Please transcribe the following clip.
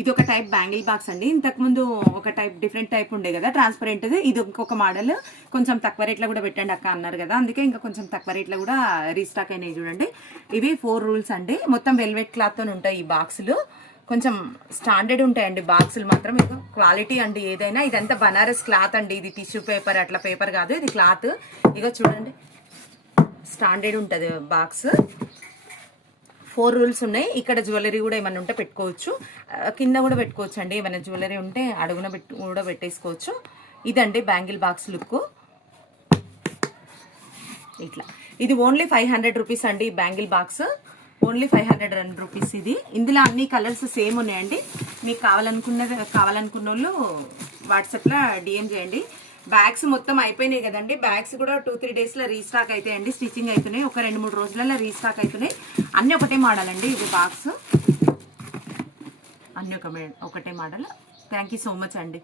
ఇది ఒక type bangle box అండి. ఇంతకుముందు ఒక టైప్ డిఫరెంట్ టైప్ ఉండే కదా ట్రాన్స్పరెంట్, ఇది ఇంకొక మోడల్. కొంచెం తక్కువ రేట్లో కూడా పెట్టండి అక్క అన్నారు కదా, అందుకే ఇంకా కొంచెం తక్కువ రేట్లో కూడా రీస్టాక్ అయినాయి చూడండి. ఇవి 4 రూల్స్ అండి. మొత్తం వెల్వెట్ క్లాత్తో ఉంటాయి ఈ బాక్సులు. కొంచెం స్టాండర్డ్ ఉంటాయండి బాక్సులు మాత్రం. ఇక క్వాలిటీ అండి ఏదైనా. ఇదంతా బనారస్ క్లాత్ అండి, ఇది టిష్యూ పేపర్ అట్లా పేపర్ కాదు, ఇది క్లాత్. ఇక చూడండి స్టాండర్డ్ ఉంటుంది బాక్స్. 4 రూల్స్ ఉన్నాయి. ఇక్కడ జ్యువెలరీ కూడా ఏమైనా ఉంటే పెట్టుకోవచ్చు, కింద కూడా పెట్టుకోవచ్చు అండి. ఏమైనా జ్యువెలరీ ఉంటే అడుగున కూడా పెట్టేసుకోవచ్చు. ఇదండి బ్యాంగిల్ బాక్స్ లుక్ ఇట్లా. ఇది ఓన్లీ 500 రూపీస్ అండి బ్యాంగిల్ బాక్స్, ఓన్లీ 500 రూపీస్ ఇది. ఇందులో అన్ని కలర్స్ సేమ్ ఉన్నాయండి. మీకు కావాలనుకున్న వాళ్ళు వాట్సాప్లో డిఎం చేయండి. బ్యాగ్స్ మొత్తం అయిపోయినాయి కదండి. బ్యాగ్స్ కూడా 2-3 డేస్లో రీస్టాక్ అవుతాయండి. స్టిచ్చింగ్ అవుతున్నాయి, ఒక 2-3 రోజులలో రీస్టాక్ అవుతున్నాయి. అన్నీ ఒకటే మోడల్ అండి. ఇది బాక్స్ అన్నీ ఒకటే model. Thank you so much అండి.